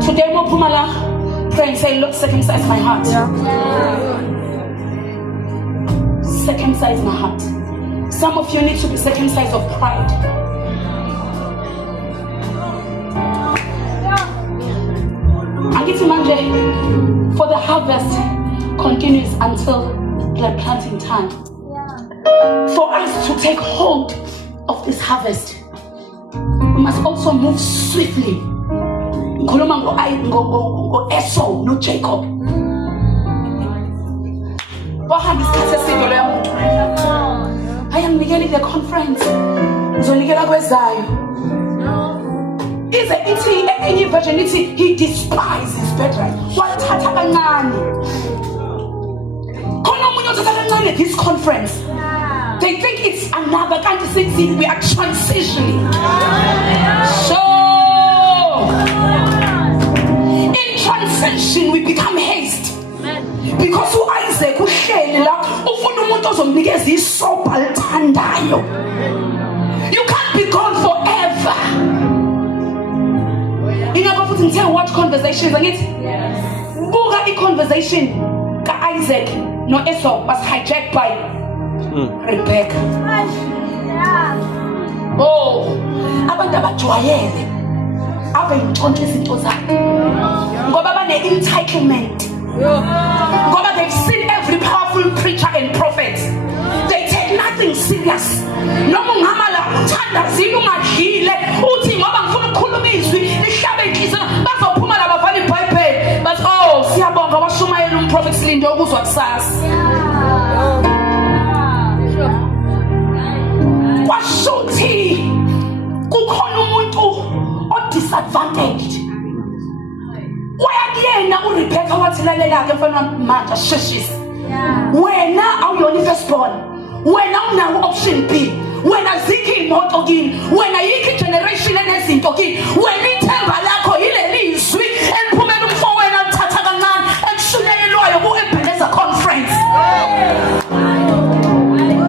Today, Mopumala, pray and say, Lord, circumcise my heart. Circumcise my heart. Some of you need to be circumcised of pride. For the harvest continues until the planting time. For us to take hold of this harvest, we must also move swiftly. Go Esau, no Jacob. I am beginning the conference. Is any virginity he despises better? What this conference? They think it's another kind of thing. We are transitioning. So in transition we become haste. Because who Isaac who you can't be gone forever. You know, what conversations and it? Buga a conversation Isaac no Esau was hijacked by Rebecca. Oh, abantu abajwayele abayintshontshwe izinto zabo ngoba bane entitlement ngoba they've seen every powerful preacher and prophet. They take nothing serious. Noma ungamala uthanda zini ungadlile uthi ngoba ngifuna ukukhuluma izwi lihlabe inhliziyo bazophuma labavala iBhayibheli but oh siyabonga washumayela umprofeti Silindo ukuzwa kusasa. Washuthi kukhona umuntu disadvantaged. Wayakuyena uRebecca wathi lalela ke mfana manje sheshisa. Wena awuyona firstborn. Wena unawo option B. Wena zikhi imoto kini. Wena yikhi generation enezinto kini. Wena